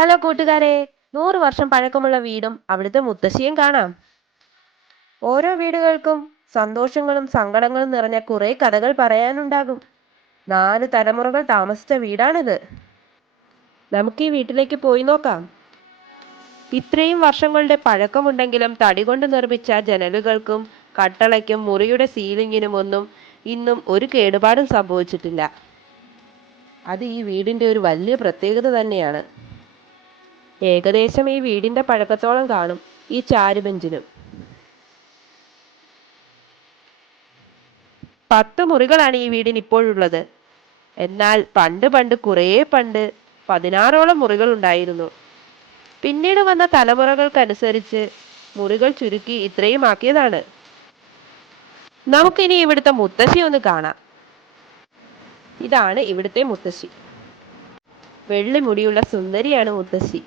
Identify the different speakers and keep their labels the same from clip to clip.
Speaker 1: Hello കൂട്ടുകാരെ നൂറ് വർഷം പഴക്കമുള്ള വീടും അവിടുത്തെ മുത്തശ്ശിയും കാണാം. ഓരോ വീടുകൾക്കും സന്തോഷങ്ങളും സങ്കടങ്ങളും നിറഞ്ഞ കുറെ കഥകൾ പറയാനുണ്ടാകും. നാല് തലമുറകൾ താമസിച്ച വീടാണിത്. നമുക്ക് ഈ വീട്ടിലേക്ക് പോയി നോക്കാം. ഇത്രയും വർഷങ്ങളുടെ പഴക്കമുണ്ടെങ്കിലും തടി കൊണ്ട് നിർമ്മിച്ച ജനലുകൾക്കും കട്ടളയ്ക്കും മുറിയുടെ സീലിങ്ങിനും ഒന്നും ഇന്നും ഒരു കേടുപാടും സംഭവിച്ചിട്ടില്ല. അത് ഈ വീടിന്റെ ഒരു വലിയ പ്രത്യേകത തന്നെയാണ്. ഏകദേശം ഈ വീടിന്റെ പഴക്കത്തോളം കാണും ഈ ചാരുബെഞ്ചിനും. പത്ത് മുറികളാണ് ഈ വീടിന് ഇപ്പോഴുള്ളത്. എന്നാൽ പണ്ട് പണ്ട് കുറേ പണ്ട് പതിനാറോളം മുറികൾ ഉണ്ടായിരുന്നു. പിന്നീട് വന്ന തലമുറകൾക്കനുസരിച്ച് മുറികൾ ചുരുക്കി ഇത്രയും ആക്കിയതാണ്. നമുക്കിനി ഇവിടുത്തെ മുത്തശ്ശി ഒന്ന് കാണാം. ഇതാണ് ഇവിടുത്തെ മുത്തശ്ശി. വെള്ളി മുടിയുള്ള സുന്ദരിയാണ് മുത്തശ്ശി.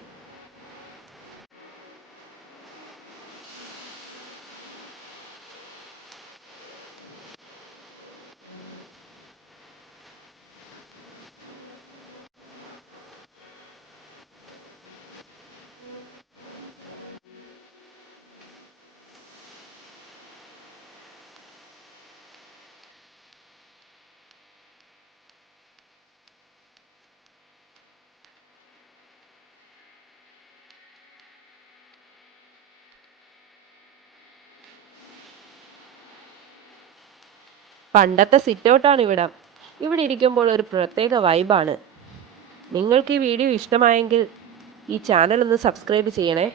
Speaker 1: പണ്ടത്തെ സിറ്റ് ഔട്ടാണ് ഇവിടം. ഇവിടെ ഇരിക്കുമ്പോൾ ഒരു പ്രത്യേക വൈബാണ്. നിങ്ങൾക്ക് ഈ വീഡിയോ ഇഷ്ടമായെങ്കിൽ ഈ ചാനൽ ഒന്ന് സബ്സ്ക്രൈബ് ചെയ്യണേ.